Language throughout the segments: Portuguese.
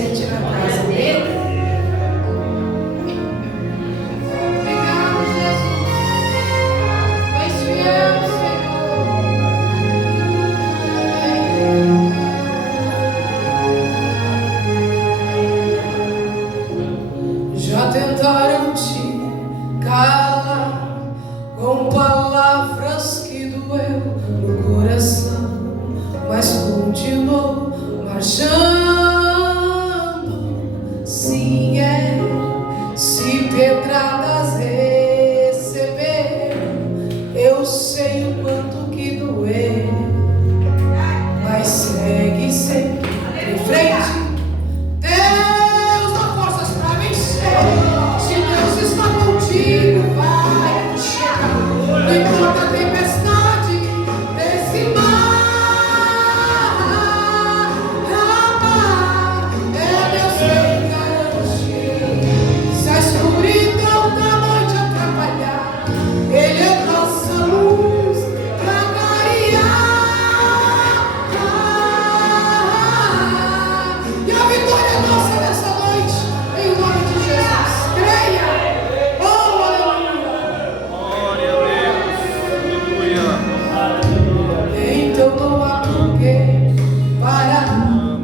presente na casa dele. Obrigado, Jesus. Pois fiel, Senhor. Já tentaram te calar com palavras que doeu no coração, mas continuou marchando. Sim, se pedradas receber, eu sei o quanto que doer, mas segue sempre em frente. Deus dá forças pra vencer. Se Deus está contigo, vai chegar. Não importa a tempestade desse mar. É Deus quem garante. Se a escuridão da noite atrapalhar, Ele é nossa luz pra clarear. E a vitória é nossa nessa noite, em nome de Jesus. Creia. Oh, aleluia. Glória a Deus. Aleluia. Então não há porquê parar,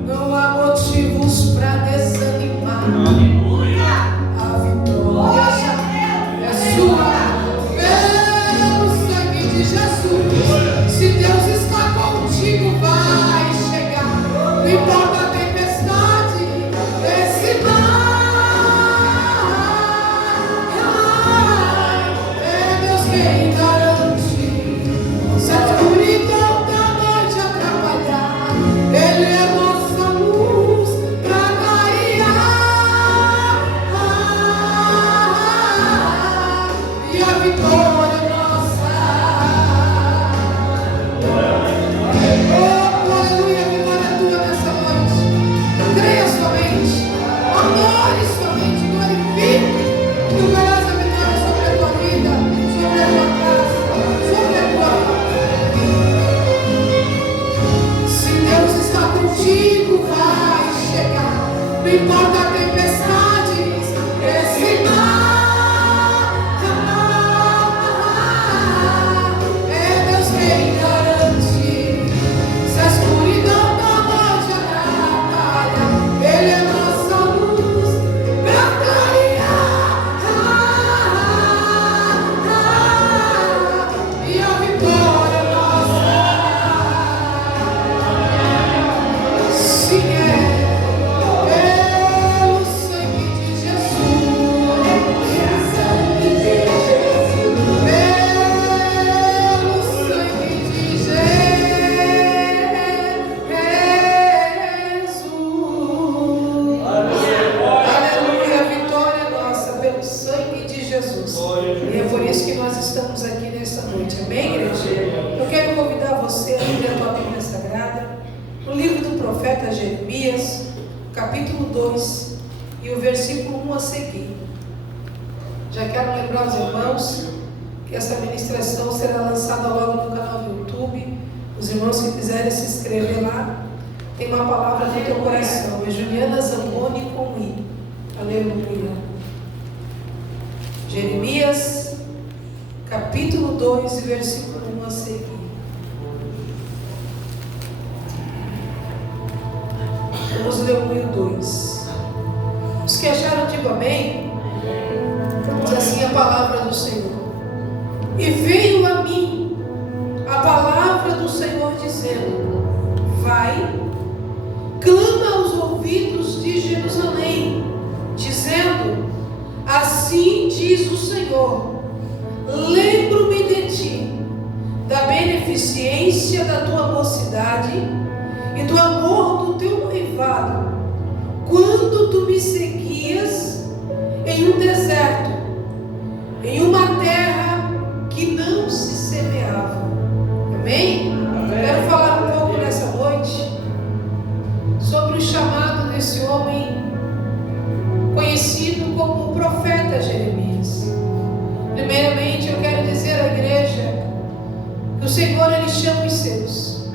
não há motivos para desanimar. A vitória já é sua pelo sangue de Jesus. Se Deus está contigo, vai chegar. Não importa a tempestade desse mar. É Deus quem garante. Se a escuridão da noite atrapalhar, Ele é nossa luz pra clarear. E a vitória é nossa. Oh, aleluia, a vitória é tua nessa noite. Creia somente, adore somente, glorifique. Tu verás a vitória sobre a tua vida, sobre a tua casa, sobre a tua família. Se Deus está contigo, vai chegar. Não importa a tempestade, esse mar. É Deus quem garante. Se a escuridão da noite atrapalha, Ele é nossa luz pra clarear. E a vitória é nossa. Sim, pelo sangue de Jesus. Pelo sangue de Jesus. Aleluia, a vitória é nossa pelo sangue de Jesus. E é por isso que nós estamos aqui nesta noite. Amém, igreja? Eu quero convidar você a ler a tua Bíblia Sagrada no livro do profeta Jeremias, capítulo 2 e o versículo 1 a seguir. Já quero lembrar os irmãos que essa ministração será lançada logo no canal do YouTube. Os irmãos que quiserem se inscrever lá, tem uma palavra no teu coração. É Juliana Zamboni com I. Aleluia. Jeremias, capítulo 2 e versículo 1 a seguir. Vamos ler o 1 e o 2. Os que acharam, digo amém. Diz assim a palavra do Senhor. E veio a mim a palavra do Senhor dizendo: vai, clama aos ouvidos de Jerusalém, dizendo: assim diz o Senhor, lembro-me de ti, da beneficência da tua mocidade e do amor do teu noivado, quando tu me seguias em um deserto, em uma terra que não se semeava. Amém? Quero falar um pouco nessa noite sobre o chamado desse homem conhecido como o profeta Jeremias. Primeiramente, eu quero dizer à igreja que o Senhor, Ele chama os seus.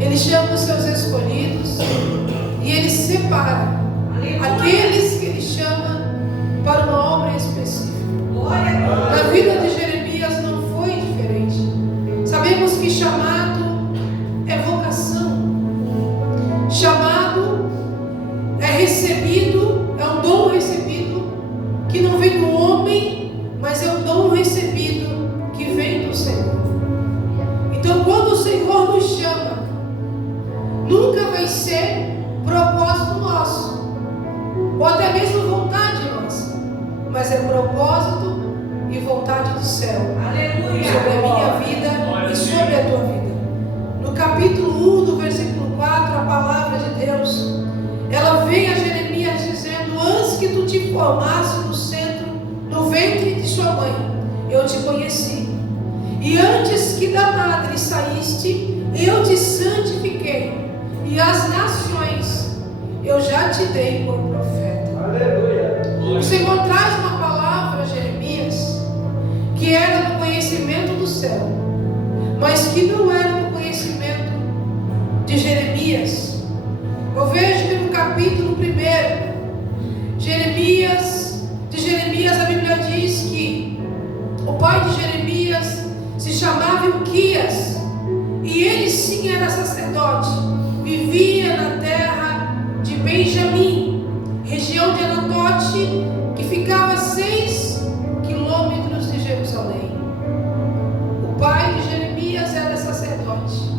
Ele chama os seus escolhidos e Ele separa aqueles que Ele chama para uma obra específica. Na vida de Jeremias não foi diferente. Sabemos que chamado é vocação, chamado é recebido, é um dom recebido que não vem do homem, mas é um dom recebido que vem do Senhor. Então, quando o Senhor nos chama, nunca vai ser propósito nosso, ou até mesmo vontade nossa, mas é propósito e vontade do céu. Aleluia. Sobre a minha vida e sobre a tua vida. No capítulo 1, do versículo 4, a palavra de Deus, ela vem a Jeremias dizendo: antes que tu te formasse no ventre de sua mãe, eu te conheci. E antes que da madre saíste, eu te santifiquei. E as nações eu já te dei por profeta. Aleluia. O Senhor traz uma palavra a Jeremias que era do conhecimento do céu, mas que não era do conhecimento de Jeremias. Eu vejo que no capítulo 1 de Jeremias, a Bíblia diz que o pai de Jeremias se chamava Ilquias, e ele sim era sacerdote, vivia na terra de Benjamim, região de Anatote, que ficava a 6 quilômetros de Jerusalém. O pai de Jeremias era sacerdote.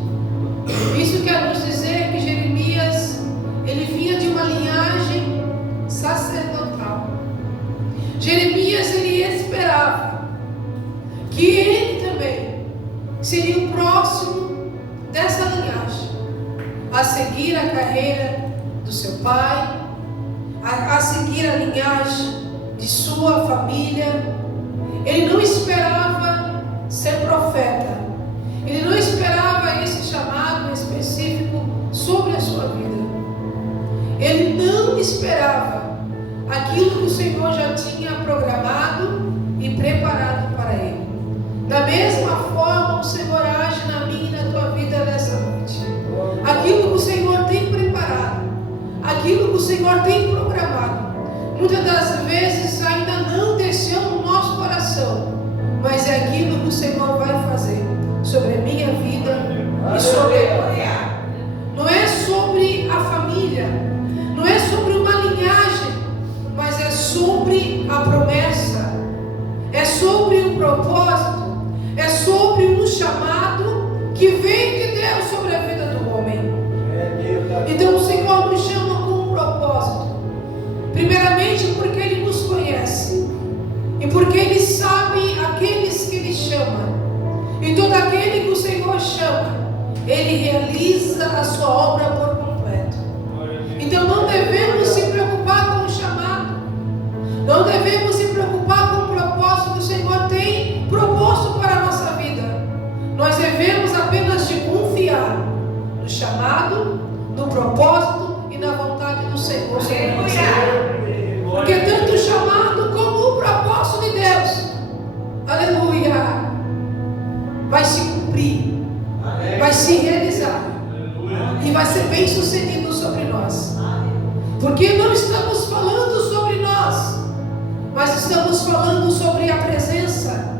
Isso quer nos dizer que Jeremias, ele vinha de uma linhagem sacerdotal. Jeremias, ele esperava que ele também seria o próximo dessa linhagem a seguir a carreira do seu pai, a seguir a linhagem de sua família. Ele não esperava ser profeta, ele não esperava esse chamado específico sobre a sua vida. Ele não esperava aquilo que o Senhor já tinha programado e preparado para ele. Da mesma forma, o Senhor age na minha e na tua vida nessa noite. Aquilo que o Senhor tem preparado, aquilo que o Senhor tem programado, muitas das vezes ainda não desceu no nosso coração, mas é aquilo que o Senhor vai fazer sobre a minha vida e sobre a tua vida. Não é sobre a família, não é sobre uma linhagem, mas é sobre a promessa, é sobre o propósito, é sobre um chamado que vem de Deus sobre a vida do homem. Então o Senhor nos chama com um propósito, primeiramente porque Ele nos conhece e porque Ele sabe aqueles que Ele chama, e todo aquele que o Senhor chama, Ele realiza a sua obra por completo. Então não devemos se preocupar com o chamado, não devemos se preocupar com o propósito que o Senhor tem proposto para a nossa vida. Nós devemos apenas de confiar no chamado, no propósito e na vontade do Senhor sobre a nossa vida. Porque tanto o chamado como o propósito de Deus, aleluia, vai se cumprir, vai se realizar e vai ser bem sucedido sobre nós. Porque não estamos falando sobre nós, mas estamos falando sobre a presença,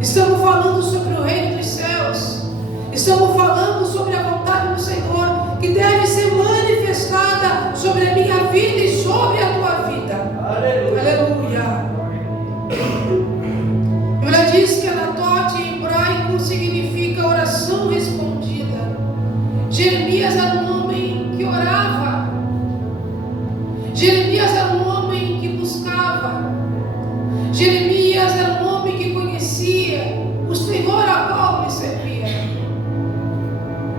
estamos falando sobre o reino dos céus, estamos falando sobre a vontade do Senhor, que deve ser manifestada sobre a minha vida e sobre a tua vida. Aleluia. A Bíblia diz que Anatote em hebraico significa oração respondida. Jeremias era um homem que orava, Jeremias era um homem que buscava, Jeremias era um homem que conhecia o Senhor a qual ele servia,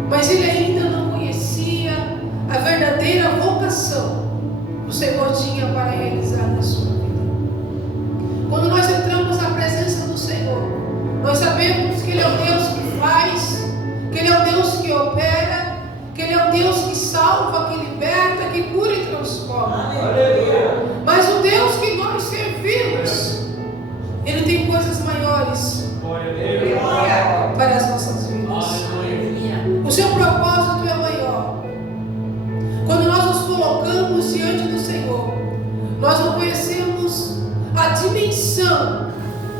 mas ele ainda não conhecia a verdadeira vocação que o Senhor tinha para realizar na sua vida. Quando nós entramos na presença do Senhor, nós sabemos que Ele é o Deus que faz, que Ele é o Deus que opera, que Ele é o Deus que salva, que liberta, que cura e transforma. Aleluia. Mas o Deus que nós servimos, Ele tem coisas maiores para as nossas vidas. O seu propósito é maior. Quando nós nos colocamos diante diante do Senhor, nós não conhecemos a dimensão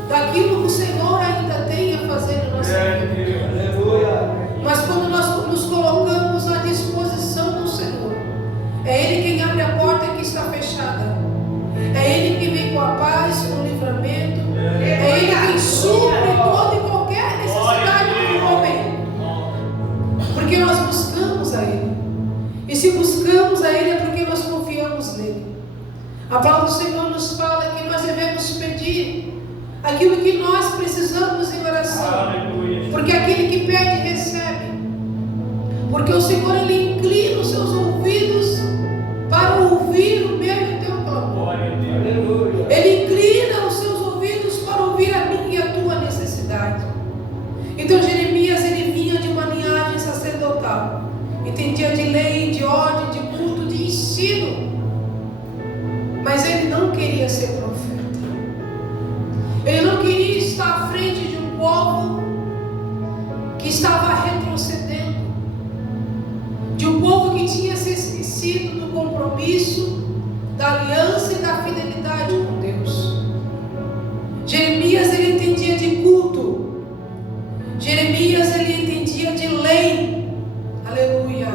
daquilo que o Senhor ainda tem a fazer na nossa vida. Mas quando nós nos colocamos à disposição do Senhor, é Ele quem abre a porta que está fechada, é Ele que vem com a paz, com o livramento, é Ele quem supre toda e qualquer necessidade do homem, porque nós buscamos a Ele. E se buscamos a Ele é porque nós confiamos nele. A palavra do Senhor nos fala que nós devemos pedir aquilo que nós precisamos em oração. Porque aquele que pede, recebe. Porque o Senhor, Ele inclina os seus ouvidos para ouvir o meu e o teu clamor. Ele inclina os seus ouvidos para ouvir a minha e a tua necessidade. Então Jeremias, ele vinha de uma linhagem sacerdotal. Entendia de lei, de ordem, de culto, de ensino. Mas ele não queria ser profeta. Ele não queria estar à frente de um povo que estava retrocedendo, de um povo que tinha se esquecido do compromisso, da aliança e da fidelidade com Deus. Jeremias, ele entendia de culto. Jeremias, ele entendia de lei. Aleluia.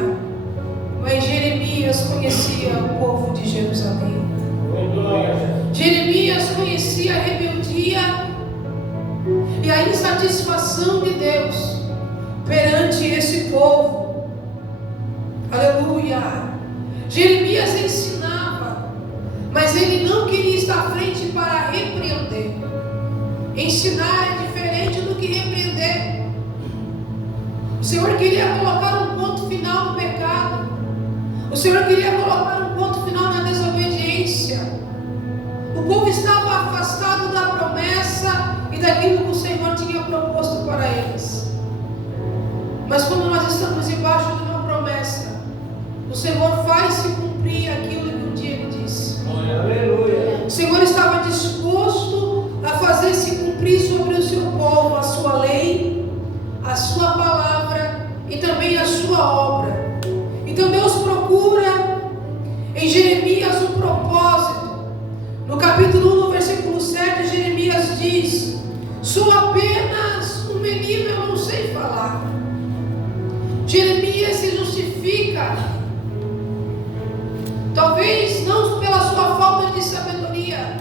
Mas Jeremias conhecia o povo de Jerusalém. Jeremias conhecia a rebeldia e a insatisfação de Deus perante esse povo. Aleluia. Jeremias ensinava, mas ele não queria estar à frente para repreender. Ensinar é diferente do que repreender. O Senhor queria colocar um ponto final no pecado. O Senhor queria colocar um ponto final na desobediência. O povo estava afastado da promessa e daquilo que o Senhor tinha proposto para eles. Mas quando nós estamos debaixo de uma promessa, o Senhor faz-se cumprir aquilo que um dia Ele disse. Aleluia. O Senhor estava disposto a fazer-se cumprir sobre o seu povo a sua lei, a sua palavra e também a sua obra. Então Deus procura em Jeremias um propósito. No capítulo 1, no versículo 7, Jeremias diz: sou apenas um menino, eu não sei falar. Jeremias se justifica, talvez não pela sua falta de sabedoria,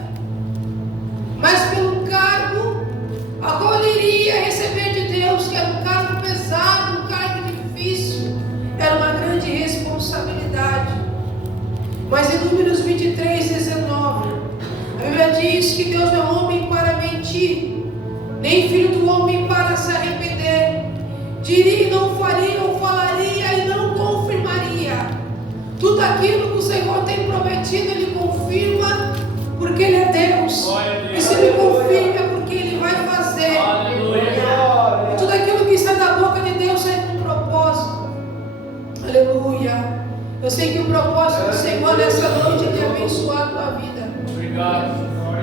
mas pelo cargo a qual ele iria receber de Deus, que era um cargo pesado, um cargo difícil, era uma grande responsabilidade. Mas em Números 23, 19, a Bíblia diz que Deus não é homem para mentir, nem filho do homem para se arrepender. Diria e não faria, ou falaria e não confirmaria. Tudo aquilo que o Senhor tem prometido, Ele confirma, porque Ele é Deus. E se Ele confirma, é porque Ele vai fazer. E tudo aquilo que está na boca de Deus é com propósito. Aleluia. Eu sei que o propósito do Senhor nessa noite é de abençoar a tua vida.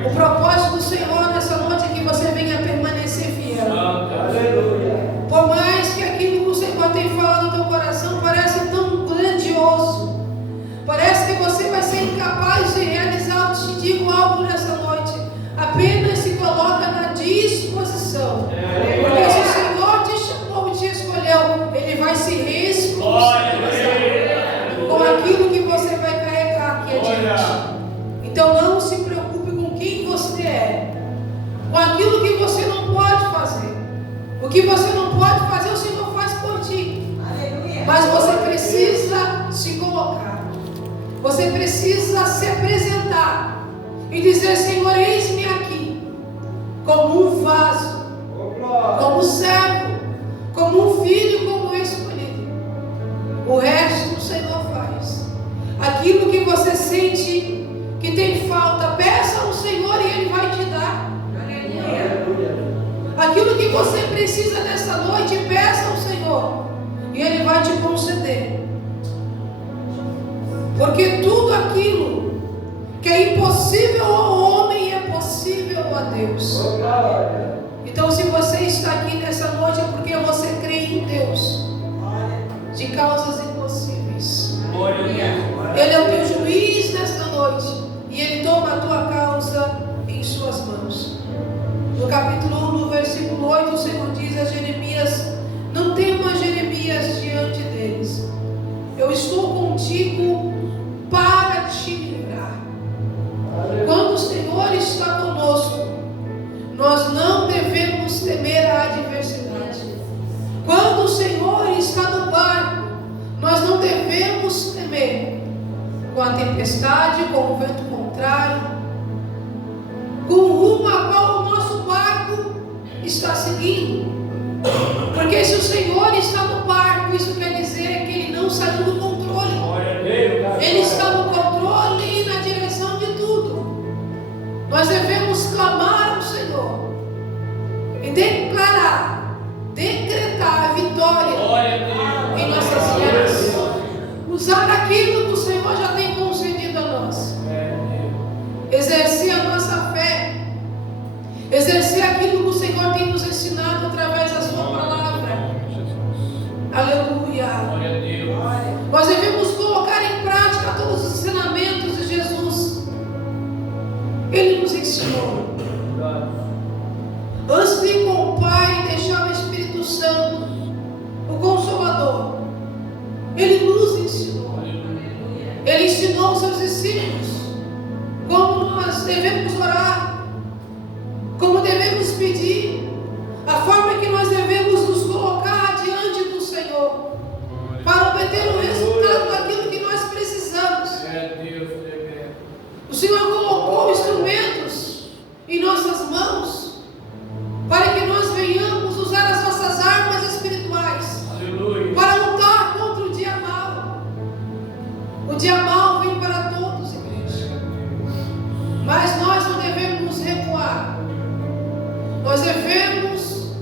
O propósito do Senhor nessa noite é que você venha permanecer fiel. Aleluia. Por mais que aquilo que o Senhor tem falado no teu coração parece tão grandioso, parece que você vai ser incapaz de realizar, eu te digo algo nessa noite. Apenas se coloca na disposição. Porque se o Senhor te chamou e te escolheu, Ele vai se responsabilizar com aquilo que você vai carregar aqui adiante. Então não se preocupe com quem você é, com aquilo que você não pode fazer. O que você não pode fazer, o Senhor faz por ti. Aleluia. Mas você precisa se colocar, você precisa se apresentar e dizer: Senhor, eis-me aqui, como um vaso, como servo, como um filho, como escolhido. O resto o Senhor faz. Aquilo que você sente que tem falta, peça ao Senhor e Ele vai te dar. Aleluia. Aquilo que você precisa nessa noite, peça ao Senhor e Ele vai te conceder. Porque tudo aquilo que é impossível ao homem é possível a Deus. Então, se você está aqui nessa noite, é porque você crê em Deus de causas impossíveis. Ele é o teu juiz nessa te livrar. Quando o Senhor está conosco, nós não devemos temer a adversidade. Quando o Senhor está no barco, nós não devemos temer com a tempestade, com o vento contrário, com o rumo a qual o nosso barco está seguindo. Porque se o Senhor está no barco, isso quer dizer que Ele não saiu do controle. Ele está no controle e na direção de tudo. Nós devemos clamar ao Senhor e declarar, decretar a vitória em nossas vidas. Usar aquilo que o Senhor já tem concedido a nós. Exercer a nossa fé. Exercer aquilo que o Senhor tem nos ensinado através da sua palavra. Aleluia. Nós devemos colocar em prática todos os ensinamentos de Jesus. Ele nos ensinou. Antes de ir com o Pai, deixar o Espírito Santo, o Consolador, Ele nos ensinou. Ele ensinou os seus discípulos como nós devemos orar, como devemos pedir, a forma que nós devemos nos colocar diante do Senhor para obter o resultado daquilo que nós precisamos. O Senhor colocou instrumentos em nossas mãos para que nós venhamos usar as nossas armas espirituais para lutar contra o dia mau. O dia mau vem para todos, igreja, mas nós não devemos recuar. Nós devemos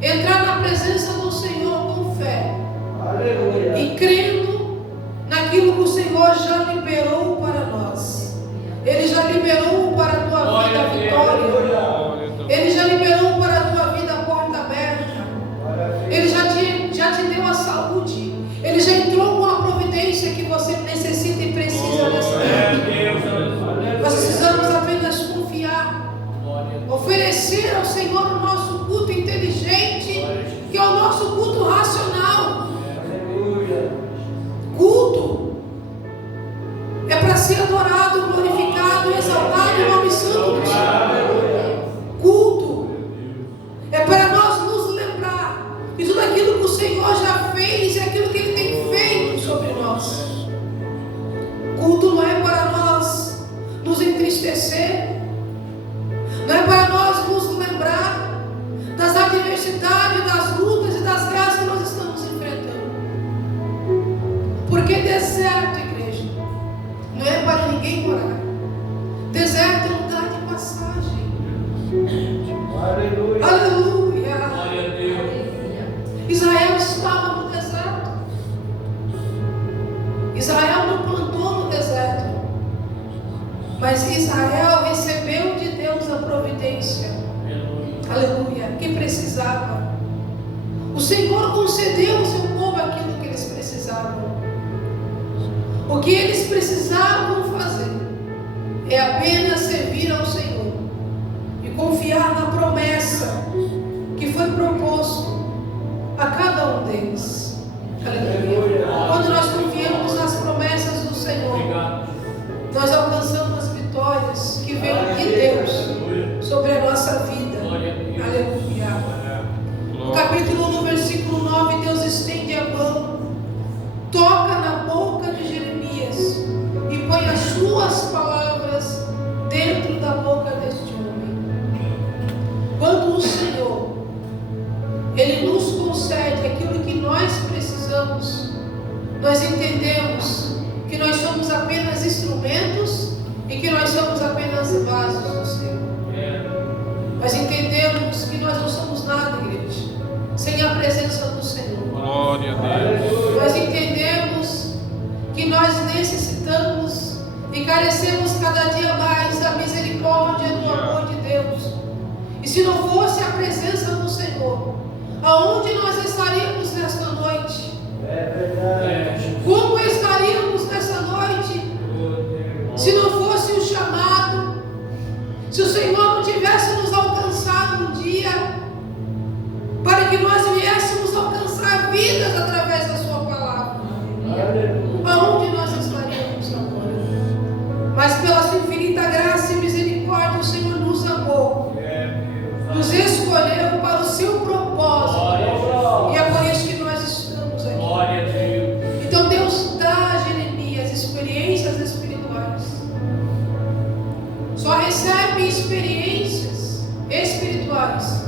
entrar na presença do Senhor com fé. Aleluia. E crendo naquilo que o Senhor já liberou para nós. Ele já liberou para a tua vida a vitória. Ele já liberou para a tua vida a porta aberta. Ele já te deu a saúde. Ele já entrou com a providência que você necessita e precisa nessa vida. Nós precisamos apenas confiar. Oferecer ao Senhor o nosso culto inteligente, que é o nosso culto racional. Culto é para ser adorado, glorificado, exaltado em nome santo do Senhor. Culto é para nós nos lembrar de tudo aquilo que o Senhor já fez e aquilo que Ele tem feito sobre nós. Culto não é para nós nos entristecer, não é para nós nos lembrar das adversidades, das lutas e das graças que nós estamos enfrentando. Porque deserto, igreja, não é para ninguém morar. Deserto é um lugar de passagem. Aleluia. Aleluia. Israel estava no deserto. Israel não plantou no deserto, mas Israel recebeu de Deus a providência. Aleluia. Que precisava. O Senhor concedeu ao seu povo aquilo que eles precisavam. O que eles precisavam fazer é apenas servir ao Senhor e confiar na promessa que foi proposto a cada um deles. Aleluia. Quando nós confiamos nas promessas do Senhor, nós alcançamos as vitórias que vêm de Deus sobre a nossa vida. Aleluia. No capítulo 1, no versículo 9, Deus estende a mão, toca na boca de Jeremias e põe as suas palavras dentro da boca deste homem. Quando o Senhor, Ele nos concede aquilo que nós precisamos, nós entendemos que nós somos apenas instrumentos e que nós somos apenas vasos do Senhor. Nós entendemos que nós não somos nada, igreja, sem a presença do Senhor. Glória a Deus. Nós entendemos que nós necessitamos e carecemos cada dia mais da misericórdia e do amor de Deus. E se não fosse a presença do Senhor, aonde nós estaríamos nesta noite? Como estaríamos nessa noite se não fosse o chamado? Se o Senhor não tivesse nos alcançado um dia para que nós viéssemos alcançar vidas através da sua palavra, aonde nós estaríamos agora? infinita graça e misericórdia, o Senhor nos amou, nos escolheu para o seu propósito, e é por isso que nós estamos aqui. Então Deus dá a Jeremias experiências espirituais. Só recebe experiências espirituais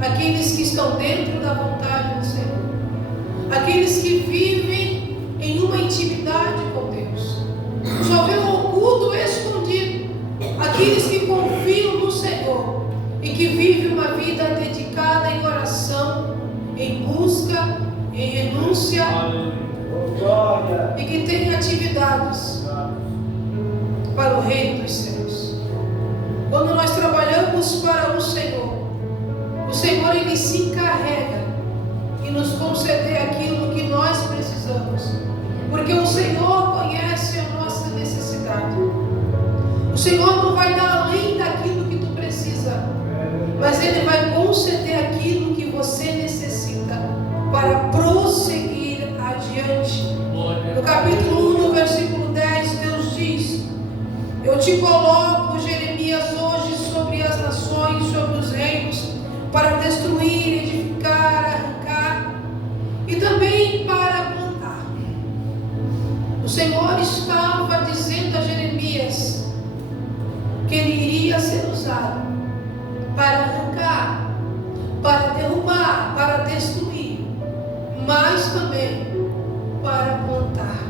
aqueles que estão dentro da vontade do Senhor, aqueles que vivem em uma intimidade com Deus. Só vê o oculto escondido aqueles que confiam no Senhor e que vivem uma vida dedicada em oração, em busca, em renúncia, e que tem atividades para o reino dos céus. Quando nós trabalhamos para o Senhor Ele se encarrega em nos conceder aquilo que nós precisamos, porque o Senhor conhece a nossa necessidade. O Senhor não vai dar além daquilo que tu precisa, mas Ele vai conceder aquilo que você necessita para prosseguir adiante. No capítulo 1, no versículo 10, Deus diz: eu te coloco, Jeremias, hoje sobre as nações, sobre os reinos, para destruir, edificar, arrancar e também para plantar. O Senhor estava dizendo a Jeremias que ele iria ser usado para arrancar, para derrubar, para destruir, mas também para plantar.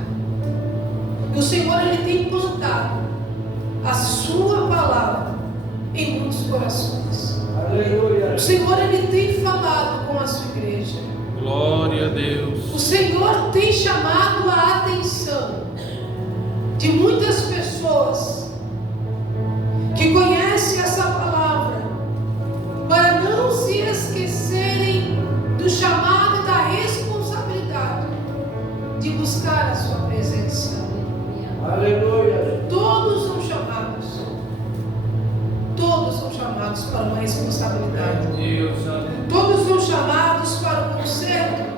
E o Senhor, Ele tem plantado a sua palavra em muitos corações. Aleluia. O Senhor, Ele tem falado com a sua igreja. Glória a Deus. O Senhor tem chamado a atenção de muitas pessoas que conhecem essa palavra, para não se esquecerem do chamado e da responsabilidade de buscar a sua presença. Aleluia. Todos são chamados para uma responsabilidade. Todos são chamados para um conserto.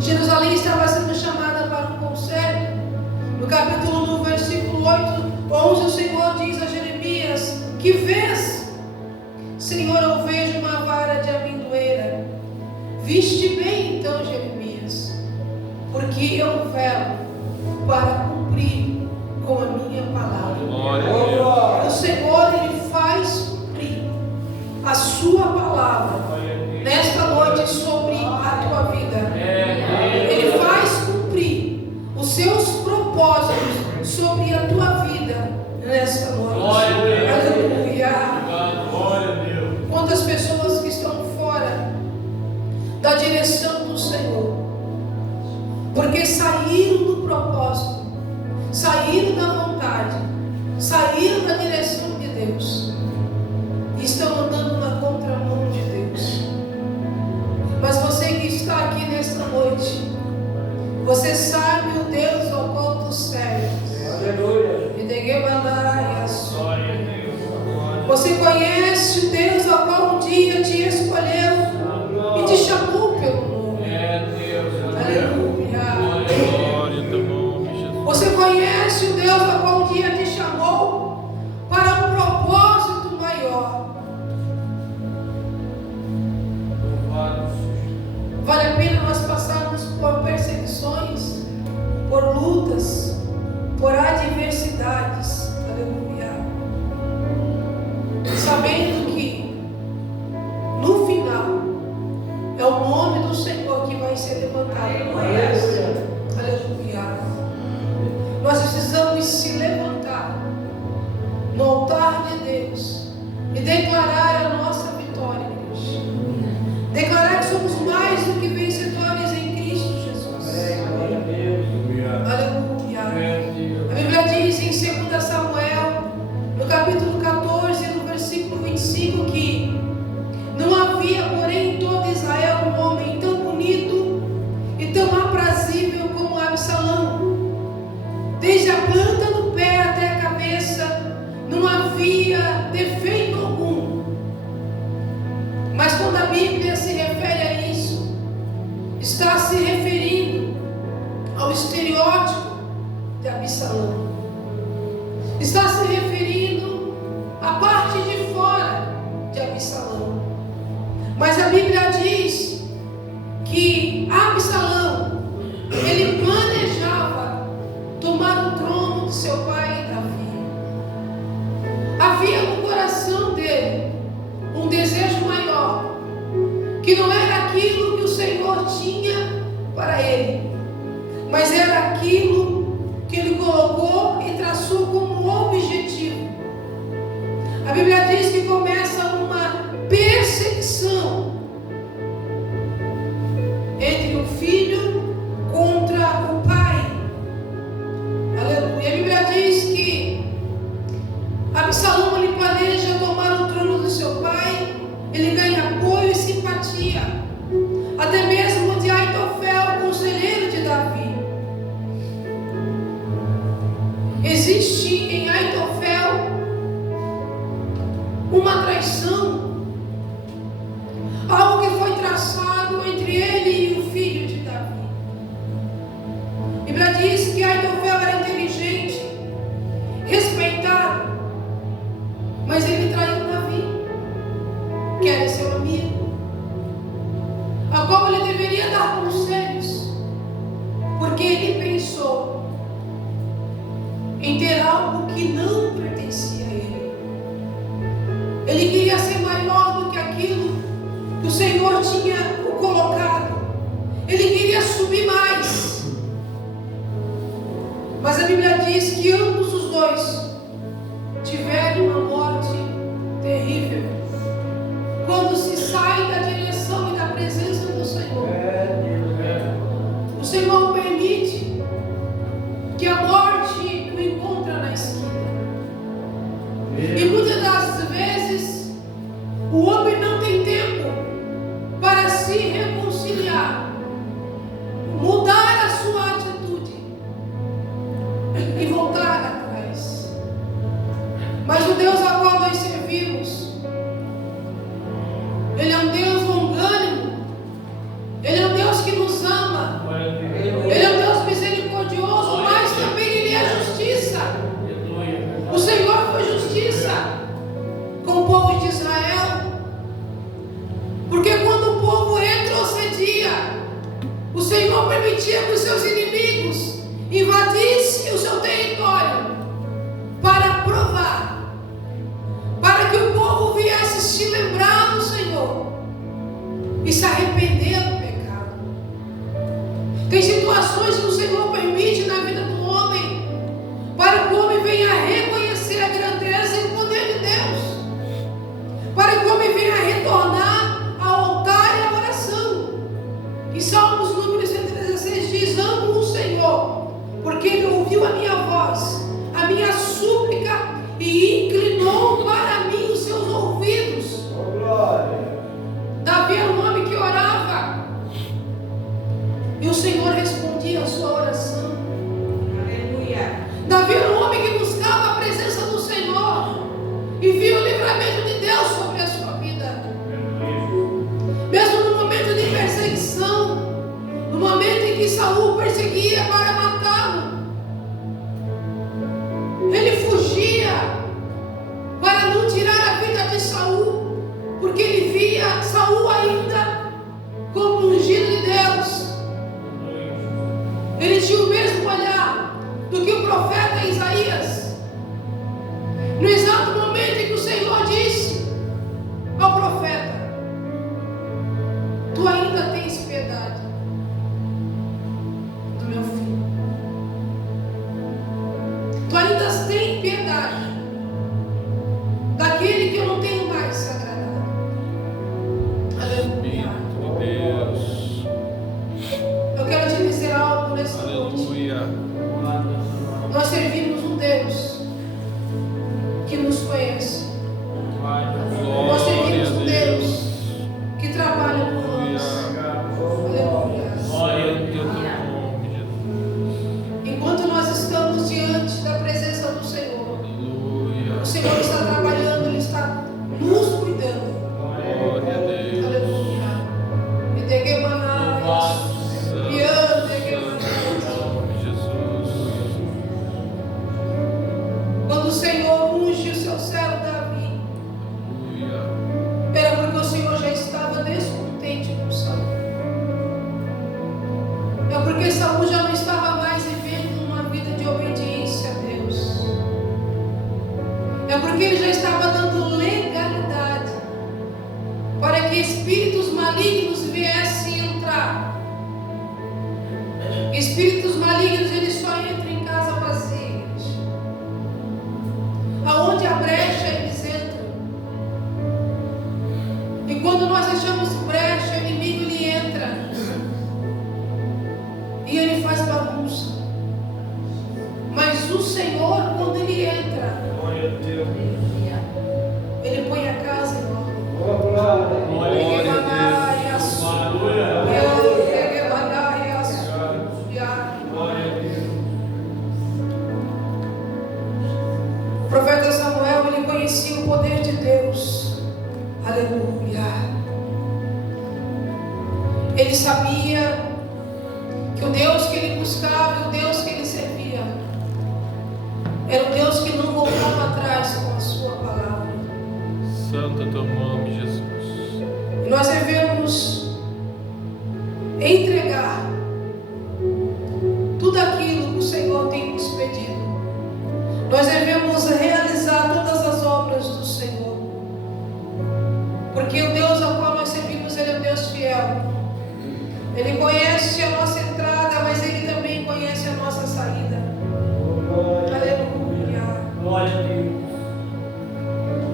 Jerusalém estava sendo chamada para um conserto. No capítulo 1, versículo 11, o Senhor diz a Jeremias: que vês? Senhor, eu vejo uma vara de amendoeira. Viste bem então, Jeremias, porque eu velo para cumprir com a minha palavra. O Senhor, Ele faz cumprir a sua palavra nesta noite sobre a tua vida. Ele faz cumprir os seus propósitos sobre a tua vida nesta noite. Aleluia. Quantas pessoas que estão fora da direção do Senhor, porque saíram do propósito, saíram da vontade, saíram da direção de Deus e estão andando na contramão de Deus. Mas você que está aqui nesta noite, você sabe o Deus ao qual tu serves. Você conhece o Deus ao qual um dia te escolheu e te chamou pelo nome. Aleluia. Você conhece o Deus ao qual um dia te chamou para um propósito maior. Vale a pena nós passarmos por perseguições, por lutas, por adversidades. Aleluia. Sabendo que no final é o nome do Senhor que vai ser levantado. Aleluia. Nós precisamos se levantar no altar de Deus e declarar a nossa vitória, igreja. Declarar que somos mais do que vencedores em Cristo Jesus. Aleluia. A Bíblia diz em 2 Samuel, no capítulo 14, no versículo 25, que não havia, porém, em todo Israel um homem tão bonito e tão aprazível como Absalão. Desde a planta do pé até a cabeça, não havia defeito algum. Mas quando a Bíblia se refere a isso, está se referindo ao estereótipo de Absalão. Está se referindo a parte de fora de Absalão. Mas a Bíblia diz que Absalão, ele planejava tomar o trono de seu pai Davi. Havia no coração dele um desejo maior, que não era aquilo que o Senhor tinha para ele, mas era aquilo que ele colocou e traçou como objetivo. A Bíblia diz que começa uma perseguição entre o filho contra o pai. Aleluia. A Bíblia diz que Absalão, ele planeja tomar o trono do seu pai. Ele ganha apoio e simpatia, até mesmo de Aitofel, conselheiro de Davi. Existe em Aitofel uma traição, algo que foi traçado entre ele e o filho de Davi. A Bíblia diz que Aitofel era inteligente, respeitado, mas ele traiu Davi, que era seu amigo, a qual ele deveria dar conselhos, porque ele pensou em ter algo que não pertencia a ele. Ele queria ser maior do que aquilo que o Senhor tinha o colocado. Ele queria subir mais. Mas a Bíblia diz que ambos os dois tiveram uma morte terrível quando se sai da direção e da presença do Senhor. O Senhor permite que a morte o encontre na esquina. E muitas das vezes o homem não tem tempo para se reconciliar, mudar a sua atitude e voltar atrás. Mas o Deus a qual nós servimos, Ele é um Deus longânimo, Ele é um Deus que nos ama, Ele é um Deus misericordioso, mas também Ele é justiça. O Senhor foi justiça com o povo de Israel, porque quando o povo retrocedia, o Senhor permitia que os seus inimigos invadissem o seu território para provar, para que o povo viesse se lembrar do Senhor e se arrepender do pecado. Tem situações que o Senhor permite na vida do homem para que o homem venha a reconhecer a grandeza e o poder de Deus, para que o homem venha a retornar ao altar e à oração. Em Salmos número 116 diz: amo o Senhor, porque Ele ouviu a minha voz, a minha súplica, e inclinou para mim os seus ouvidos. Davi era um homem que orava, e o Senhor respondia a sua oração. Aleluia. Davi era um homem que buscava a presença do Senhor e via o livramento de Deus sobre a sua vida. Mesmo no momento de perseguição, no momento em que Saul perseguia para matá-lo, ele fugia para não tirar a vida de Saul, porque ele via Saul ainda como ungido de Deus. Ele tinha o mesmo olhar do que o profeta Isaías. No exato momento em que o Senhor disse ao profeta: tu ainda tens piedade do meu filho, tu ainda tens piedade daquele que eu não tenho mais se agradado. Aleluia. Eu quero te dizer algo nessa noite. Nós servimos um Deus que nos conhece. Nós servimos um Deus que trabalha por nós. Aleluia. Enquanto nós estamos diante da presença do Senhor, o Senhor está trabalhando, Ele está nos cuidando. Aleluia. E de que manais, quando o Senhor unge o seu servo Davi, porque Ele já estava dando legalidade para que espíritos malignos viessem entrar. Espíritos malignos, eles só entram em casa vazias. Aonde a brecha, eles entram. E quando nós deixamos brecha, o inimigo ele entra. E ele faz bagunça. Mas o Senhor, quando Ele entra, Ele põe a casa em ordem. O profeta Samuel, ele conhecia o poder de Deus. Aleluia. Ele sabia que o Deus que ele buscava, o Deus que ele servia, era um Deus que não voltava atrás com a sua palavra. Santo é teu nome, Jesus. E nós devemos entregar tudo aquilo que o Senhor tem nos pedido. Nós devemos realizar todas as obras do Senhor. Porque o Deus ao qual nós servimos, Ele é um Deus fiel. Ele conhece a nossa entrada, mas Ele também conhece a nossa saída. Aleluia. Glória a Deus.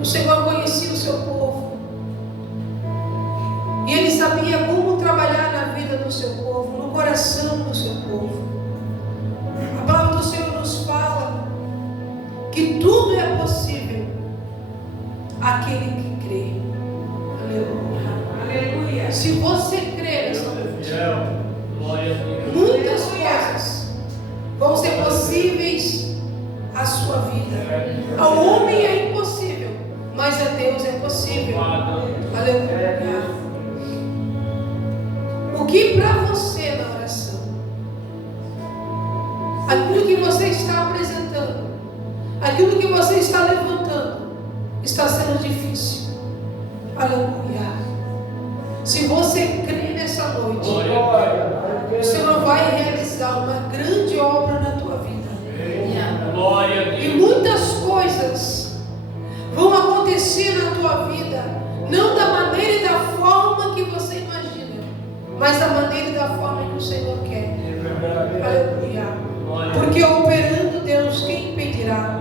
O Senhor conhecia o seu povo. E Ele sabia como trabalhar na vida do seu povo, no coração do seu povo. A palavra do Senhor nos fala que tudo é possível àquele que crê. Aleluia. Aleluia. Se você crê nessa noite, muitas coisas vão ser possíveis à sua vida. Ao homem é impossível, mas a Deus é possível. Aleluia. O que para você na oração, aquilo que você está apresentando, aquilo que você está levantando, está sendo difícil. Aleluia. Se você crê nessa noite, o Senhor vai realizar uma grande obra na tua vida. E muitas coisas vão acontecer na tua vida, não da maneira e da forma que você imagina, mas da maneira e da forma que o Senhor quer. Aleluia. Porque operando Deus, quem impedirá?